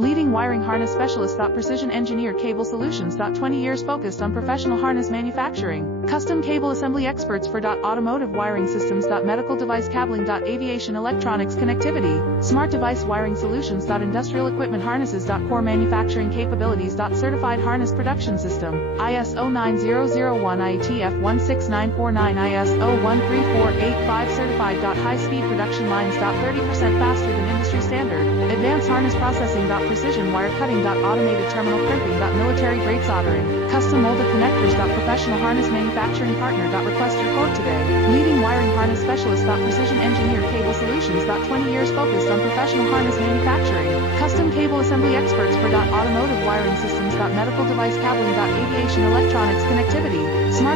Leading wiring harness specialist. Precision engineered cable solutions. 20 years focused on professional harness manufacturing. Custom cable assembly experts for automotive wiring systems. Medical device cabling. Aviation electronics connectivity. Smart device wiring solutions. Industrial equipment harnesses. Core manufacturing capabilities. Certified harness production system. ISO 9001 IATF 16949 ISO 13485 certified. High speed production lines. 30% faster than industry standard. Advanced harness processing. Precision wire cutting. Automated terminal crimping. Military grade soldering. Custom molded connectors. Professional harness manufacturing partner. Request your quote today. Leading wiring harness specialist. Precision engineered cable solutions. 20 years focused on professional harness manufacturing. Custom cable assembly experts for automotive wiring systems. Medical device cabling. Aviation electronics connectivity. Smart